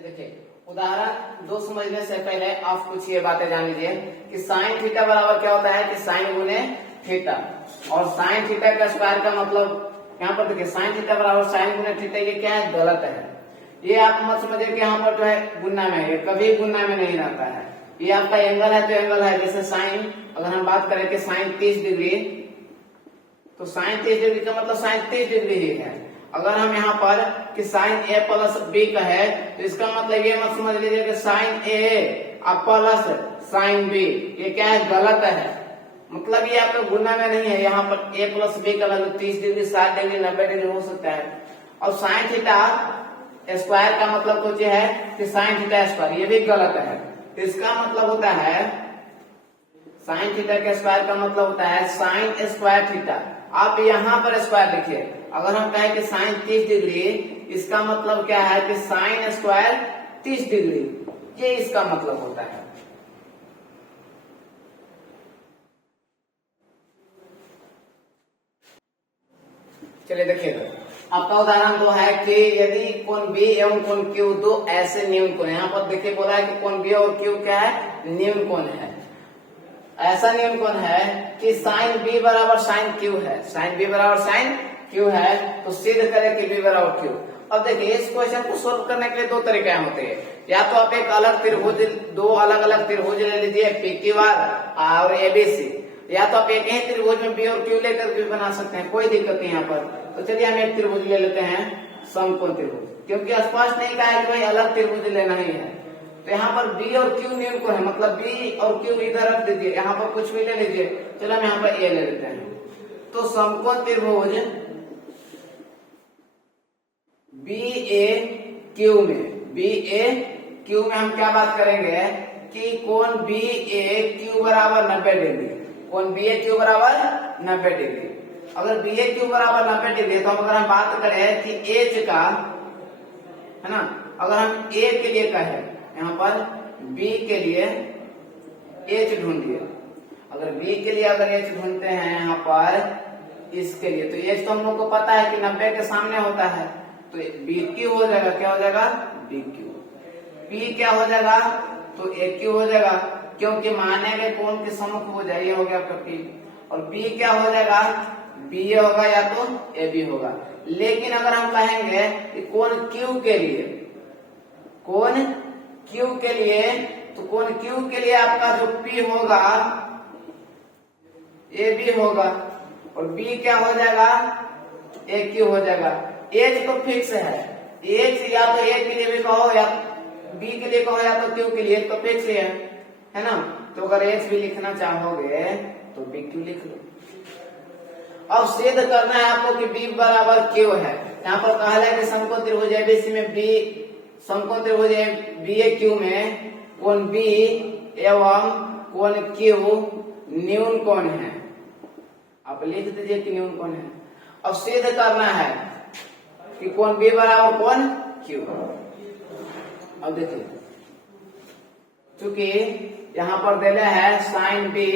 देखिए उदाहरण 2 समझने से पहले आप कुछ ये बातें जान लीजिए कि साइन थीटा बराबर क्या होता है कि साइन गुने थीटा, और साइन थीटा का स्क्वायर का मतलब यहाँ पर देखिए साइन थीटा बराबर साइन गुने थीटा, ये क्या है, गलत है। ये आप मत समझिए कि यहाँ पर जो है गुना में है, कभी गुना में नहीं रहता है। ये आपका एंगल है तो एंगल है, जैसे साइन अगर हम बात करें कि साइन 30 डिग्री, तो साइन 30 डिग्री का मतलब साइन 30 डिग्री ही है। अगर हम यहाँ पर कि साइन ए प्लस बी का है तो इसका मतलब ये मत समझ लीजिए कि साइन ए प्लस साइन बी, ये क्या है, गलत है। मतलब ये आपका गुना में नहीं है। यहाँ पर ए प्लस बी का वैल्यू 30 डिग्री 60 डिग्री 90 डिग्री हो सकता है। और साइन थीटा स्क्वायर का मतलब कुछ है कि साइन थीटा स्क्वायर, ये भी गलत है। इसका मतलब होता है साइन थीटा के स्क्वायर का मतलब होता है साइन स्क्वायर थीटा। आप यहाँ पर स्क्वायर देखिए, अगर हम कहें कि साइन 30 डिग्री, इसका मतलब क्या है कि साइन स्क्वायर 30 डिग्री, ये इसका मतलब होता है। चलिए देखिएगा, आपका उदाहरण 2 है कि यदि कोण बी एवं कोण क्यू दो ऐसे न्यून कोण, यहाँ पर देखिए बोला है कि कोण बी और क्यू क्या है, न्यून कोण है। ऐसा न्यून कोण है कि साइन बी बराबर साइन क्यू है, साइन बी बराबर साइन क्यू है, तो सिद्ध करें कि बी बराबर क्यू। अब देखिए इस क्वेश्चन को सोल्व करने के लिए 2 तरीके होते हैं। या तो आप एक अलग त्रिभुज, 2 अलग अलग त्रिभुज ले लीजिए, पी क्यू आर और एबीसी, या तो आप एक ही त्रिभुज में बी और क्यू लेकर भी बना सकते हैं, कोई दिक्कत नहीं यहाँ पर। तो चलिए हम एक त्रिभुज ले लेते हैं, समकोण त्रिभुज, क्योंकि स्पष्ट नहीं कहा है कि भाई अलग त्रिभुज लेना ही है। तो यहाँ पर बी और क्यू न्यून कोण है, मतलब बी और क्यू इधर रख दीजिए, यहाँ पर कुछ भी ले लीजिए। चलो हम यहाँ पर ए ले लेते हैं। तो समकोण त्रिभुज बी ए क्यू में हम क्या बात करेंगे कि कोण बी ए क्यू बराबर 90 डिग्री, कोण बी ए क्यू बराबर 90 डिग्री। अगर बी ए क्यू बराबर 90 डिग्री, तो अगर हम बात करें कि एच का, है ना, अगर हम ए के लिए कहें, यहाँ पर बी के लिए एच ढूंढिए। अगर बी के लिए अगर एच ढूंढते हैं यहाँ पर इसके लिए, तो एच तो हम लोग को पता है कि 90 के सामने होता है, तो बी क्यू हो जाएगा, क्या हो जाएगा, बी क्यू। पी क्या हो जाएगा, तो ए क्यू हो जाएगा, क्योंकि माने गए कोण के सम्मुख हो जाए, ये हो गया आपका पी। और बी क्या हो जाएगा, बी ए होगा या तो ए बी होगा। लेकिन अगर हम कहेंगे कि कोण क्यू के लिए, कोण क्यू के लिए, तो कोण क्यू के लिए आपका जो पी होगा ए बी होगा, और बी क्या हो जाएगा, ए क्यू हो जाएगा। एच तो फिक्स है, एच या तो ए के लिए भी कहो या बी के लिए कहो या तो क्यू के लिए, तो फिक्स है ना। तो अगर एच भी लिखना चाहोगे तो बी क्यू लिख लो। अब सिद्ध करना है आपको कि बी बराबर क्यू है। यहाँ पर कहा है कि समकोण त्रिभुज एबीसी में बी, समकोण त्रिभुज बी ए क्यू में कोण बी एवं कोण क्यू न्यून कोण है। आप लिख दीजिए कि न्यून कोण है। अब सिद्ध करना है कि कोण बी बराबर कोण क्यू। अब देखिए, चूंकि यहाँ पर देना है साइन बी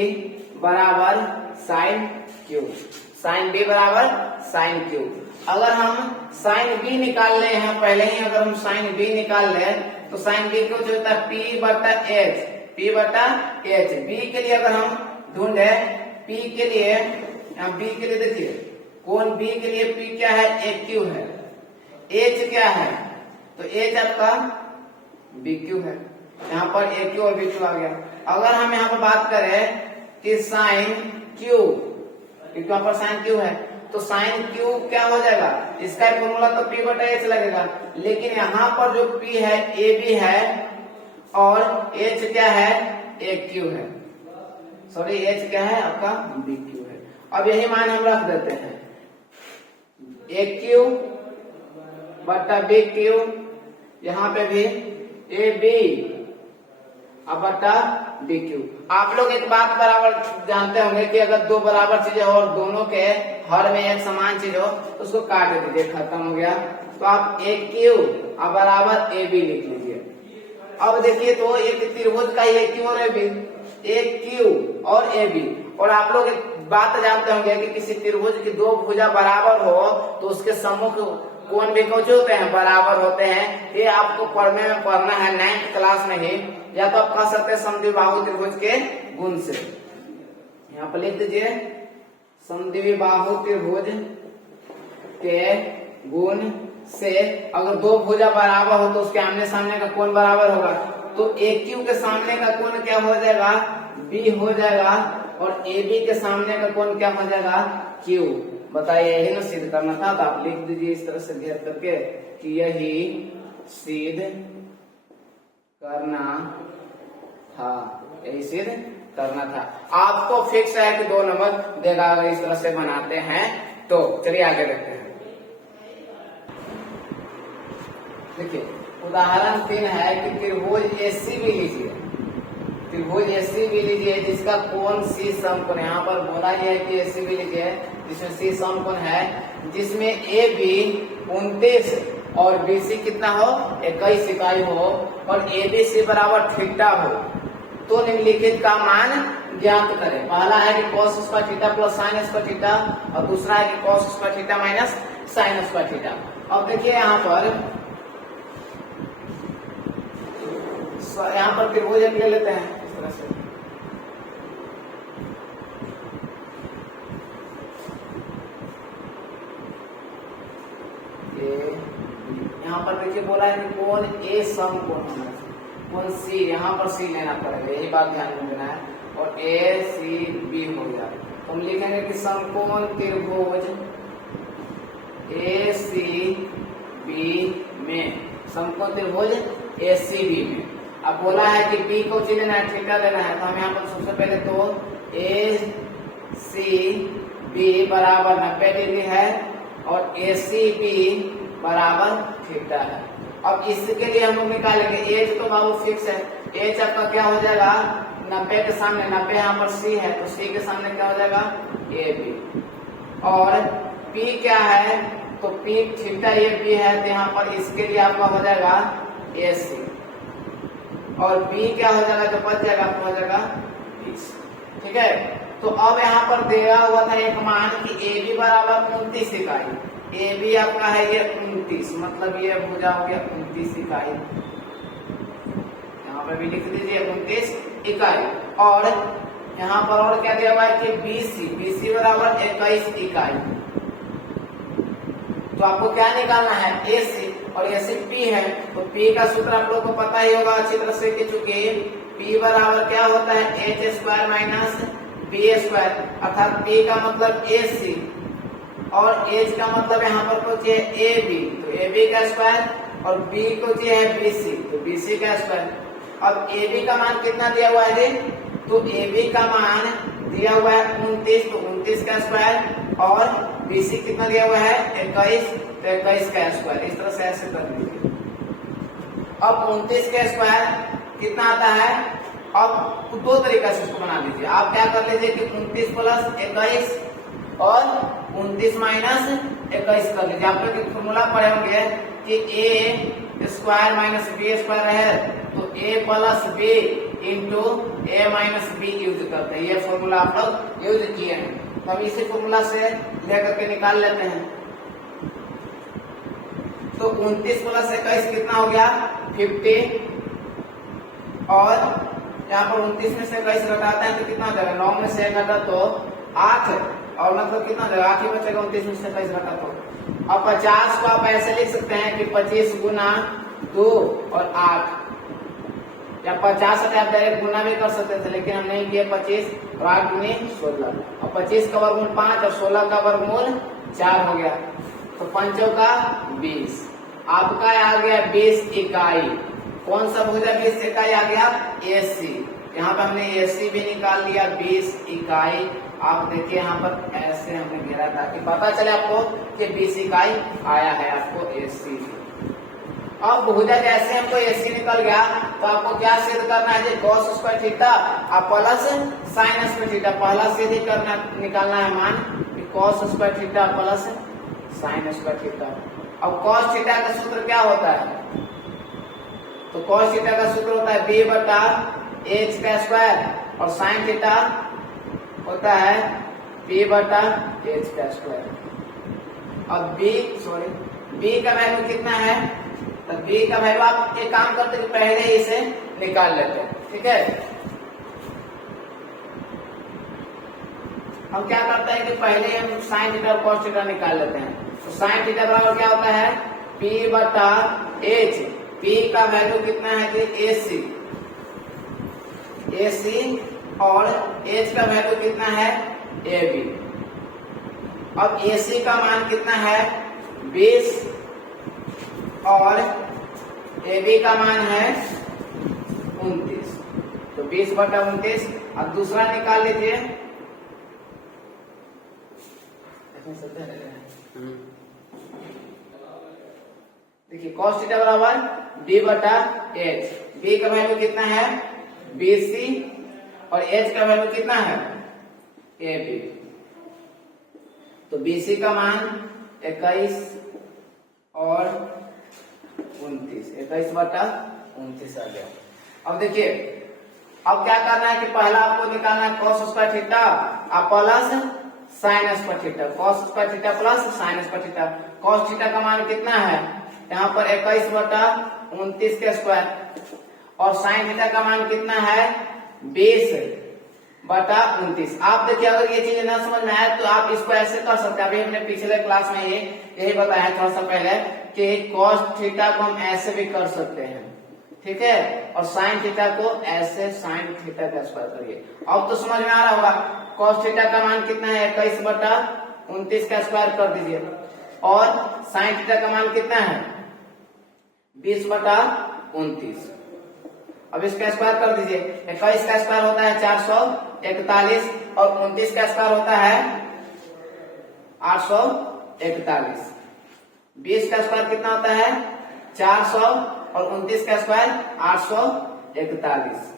बराबर साइन क्यू, साइन बी बराबर साइन क्यू। अगर हम साइन बी निकाल ले हैं पहले ही, अगर हम साइन बी निकाल ले तो साइन बी को जो होता है पी बटा एच, पी बटा एच। बी के लिए अगर हम ढूंढे, पी के लिए, यहाँ बी के लिए देखिए कोण बी के लिए पी क्या है, ए क्यू है, एच क्या है, तो एच आपका बी क्यू है। यहाँ पर ए क्यू और बी क्यू आ गया। अगर हम यहाँ पर बात करें कि साइन क्यू, क्योंकि यहाँ पर साइन क्यू है, तो साइन क्यू क्या हो जाएगा, इसका फॉर्मूला तो पी बटा एच लगेगा। लेकिन यहाँ पर जो पी है ए बी है और एच क्या है, ए क्यू है, सॉरी एच क्या है आपका बी क्यू है। अब यही मान हम रख देते हैं, ए क्यू बटा बी क्यू, यहाँ पे भी ए बी अब बटा डी क्यू। आप लोग एक बात बराबर जानते होंगे कि अगर 2 बराबर चीजें हो और दोनों के हर में एक समान चीज हो तो उसको काट दीजिए, खत्म हो गया। तो आप ए क्यू अब बराबर ए बी लिख लीजिए। अब देखिए तो एक त्रिभुज का ए क्यू और ए बी, ए क्यू और ए बी। और आप लोग एक बात जानते होंगे कि किसी त्रिभुज की 2 भुजा बराबर हो तो उसके सम्मुख कोण भी कौन होते हैं, बराबर होते हैं। ये आपको पढ़ने में पढ़ना है 9th क्लास में ही, या तो आप कह सकते हैं समद्विबाहु त्रिभुज के गुण से। यहाँ पर लिख दीजिए समद्विबाहु त्रिभुज के गुण से। अगर दो भुजा बराबर हो तो उसके आमने सामने का कोण बराबर होगा, तो AQ के सामने का कोण क्या हो जाएगा, B हो जाएगा, और AB के सामने का कोण क्या हो जाएगा, Q। बताइए, यही ना सिद्ध करना था, तो आप लिख दीजिए इस तरह से घेर करके कि यही सिद्ध करना था, यही सिद्ध करना था। आपको फिक्स है कि 2 नंबर देगा अगर इस तरह से बनाते हैं तो। चलिए आगे देखते हैं। देखिए उदाहरण 3 है कि त्रिभुज ACB लीजिए, त्रिभुज ACB लीजिए जिसका कोण C समकोण, यहाँ पर बोला यह है कि ACB लीजिए जिसमें C समकोण है, जिसमें AB 29 और BC कितना हो, 21 इकाई हो, और ABC बराबर थीटा हो, तो निम्नलिखित का मान ज्ञात करें। पहला है कि cos square theta plus sine square theta, और दूसरा है कि cos square theta minus sine square theta. अब देखिए यहाँ पर त्रिभुज ले लेते हैं इस तरह से। यहाँ पर देखिए बोला है कि कोण A समकोण होना चाहिए, कोण C, यहाँ पर C लेना पड़ेगा, यही बात ध्यान में देना है, और ACB हो गया। तो हम लिखेंगे कि समकोण त्रिभुज ACB में, समकोण त्रिभुज ACB में। अब बोला है कि B को ची लेना है, थीटा लेना है, तो हम यहाँ पर सबसे पहले तो ACB बराबर 90 डिग्री है और ACB बराबर थीटा है। अब इसके लिए हम लोग निकालेंगे एज, तो बाबू फिक्स है, एज आपका क्या हो जाएगा 90 के सामने, 90 यहाँ पर C है तो C के सामने क्या हो जाएगा AB, और P क्या है तो P थीटा ये B है, तो यहाँ पर इसके लिए आपका हो जाएगा AC, और B क्या हो जाएगा जो बच जाएगा आपको हो जाएगा 20। ठीक है, तो अब यहाँ पर दिया हुआ था एक मान कि AB बराबर 29 इकाई, AB आपका है ये 29, मतलब ये भुजा हो गया 29 इकाई, यहाँ पर भी लिख दीजिए 29 इकाई, और यहाँ पर और क्या दिया हुआ है कि BC बराबर 21 इकाई। तो आपको क्या निकालना है AC, और AC P है, तो P का सूत्र आप लोगों को पता ही होगा अच्छी तरह से कि चूंकि P बराबर क्या होता है H square minus B square, अर्थात P का मतलब AC और H का मतलब यहाँ पर कुछ है AB, तो AB का स्क्वायर, और B को चाहिए है BC, तो BC का स्क्वायर। अब AB का मान कितना दिया हुआ है, तो AB का मान दिया हुआ है 29, तो 29 का स्क्वायर, और BC कितना दिया हुआ है 21, तो 21 का स्क्वायर। इस तरह से ऐसे कर लीजिए। अब 29 का स्क्वायर कितना आता है, अब 2 तरीका से इसको बना लीजिए। आप क्या कर लीजिए कि 29 प्लस 21 और 29 माइनस 21 कर लीजिए। आप लोग फॉर्मूला पढ़े होंगे कि A square minus B square है, तो A plus B into A minus B use करते हैं, ये फॉर्मूला आप लोग यूज किए हैं, तो हम इसी फॉर्मूला से लेकर के निकाल लेते हैं। तो 29 प्लस 21 कितना हो गया 50, और यहाँ पर 29 में से 21 घटाते हैं तो कितना हो जाएगा, 9 में से घटा तो 8, और मतलब कितना हो जाएगा 8 ही बचेगा, 29 में से 21 घटा तो। अब 50 को आप ऐसे लिख सकते हैं कि 25 गुना 2 और 8, या 50 से आप डायरेक्ट गुना भी कर सकते थे, लेकिन हम नहीं किए 25 और 8 गुने 16, और 25 का वर्गमूल 5 और 16 का वर्गमूल 4 हो गया, तो 5 का 20, आपका आ गया 20 इकाई। कौन सा भुजा 20 इकाई आ गया AC, यहाँ पे हमने AC भी निकाल लिया 20 इकाई। आप देखिए यहाँ पर ऐसे हमने घेरा ताकि पता चले आपको कि 20 इकाई आया है आपको AC। अब भुजा जैसे हमको AC निकल गया तो आपको क्या सिद्ध करना है, cos स्क्वायर थीटा और प्लस साइन स्क्वायर थीटा, पहला सिद्ध करना निकालना है मान कि cos square theta plus sine square theta. अब cos थीटा का सूत्र क्या होता है, तो cos थीटा का सूत्र होता है B बटा H का स्क्वायर, और साइन थीटा होता है B बटा H का स्क्वायर। अब बी का वैल्यू कितना है, तो बी का वैल्यू आप एक काम करते कि पहले ही इसे निकाल लेते हैं, ठीक है। हम क्या करते हैं कि पहले हम साइन थीटा और कॉस थीटा निकाल लेते हैं। तो साइन थीटा बराबर क्या होता है, पी बटा एच। पी का वैल्यू कितना है कि एसी, एसी और एच का वैल्यू कितना है ए बी। अब एसी का मान कितना है 20 और ए बी का मान है 29, तो 20 बटा 29। अब दूसरा निकाल लीजिए, देखिए कॉस थीटा बराबर बी बटा एच। बी का वैल्यू कितना है 20 और एच का वैल्यू कितना है ए बी। तो BC का मान 21 और 29, 21 बटा 29 आ गया। अब देखिए अब क्या करना है कि पहला आपको निकालना है cos square theta plus sine square theta, cos square theta plus sine square theta. Cos theta का मान कितना है यहाँ पर 21 बटा 29 के स्क्वायर और साइन थीटा का मान कितना है 20 बटा 29। आप देखिए अगर ये चीज ना समझ में आए तो आप इसको ऐसे कर सकते हैं। अभी हमने पिछले क्लास में यही बताया थोड़ा सा पहले कि कॉस थीटा को हम ऐसे भी कर सकते हैं, ठीक है, और साइन थीटा को ऐसे साइन थीटा का स्क्वायर करिए। अब तो समझ में आ रहा होगा। कॉस थीटा का मान कितना है 21 बटा 29 का स्क्वायर कर दीजिए और साइन थीटा का मान कितना है 20 बटा 29। अब इसका स्क्वायर कर दीजिए। 21 का स्क्वायर होता है 441 और 29 का स्क्वायर होता है 841। 20 का स्क्वायर कितना होता है 400 और 29 का स्क्वायर 841।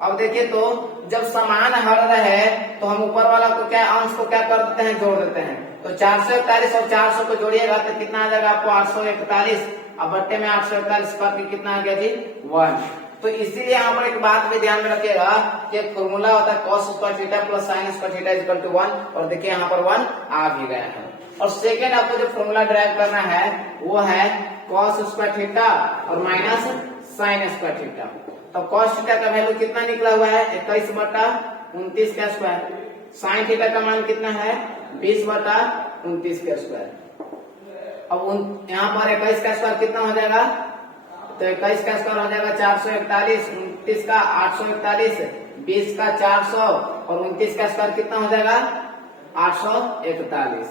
अब देखिए तो जब समान हर रहे तो हम ऊपर वाला को क्या अंश को क्या कर देते हैं जोड़ देते हैं। तो 441 और 400 को जोड़िएगा तो कितना आ जाएगा आपको 841। अब बट्टे में 841 करके कितना आ गया जी 1। तो इसीलिए यहाँ पर एक बात भी ध्यान में रखिएगा कि फॉर्मूला होता है cos square theta plus sin square theta equal to 1 और देखिए यहाँ पर 1 आ भी गया है। और सेकेंड आपको जो फॉर्मूला ड्राइव करना है वो है cos स्क्वायर थीटा और माइनस sin स्क्वायर थीटा। तो cos थीटा का वैल्यू कितना निकला हुआ है 21 बटा 29 का स्क्वायर। sin थीटा का मान कितना है 20 बटा 29 का स्क्वायर। अब यहाँ पर 21 का स्क्वायर कितना हो जाएगा, तो 21 का स्क्वायर हो जाएगा 441, 29 का 841, 20 का 400 और 29 का स्क्वायर कितना हो जाएगा 841।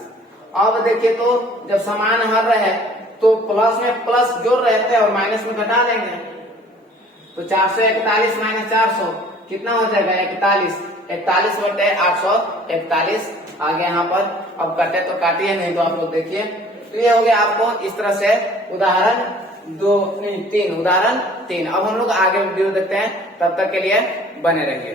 अब देखिए तो जब समान हर रहे तो प्लस में प्लस जोड़ रहे थे और माइनस में घटा देंगे। तो 441 माइनस 400 कितना हो जाएगा 41, 41 बटे 841 आ गया यहाँ पर। अब कटे तो काटिए, नहीं तो आप लोग देखिए। तो ये हो गया आपको इस तरह से उदाहरण 3। अब हम लोग आगे वीडियो देखते हैं, तब तक के लिए बने रहिए।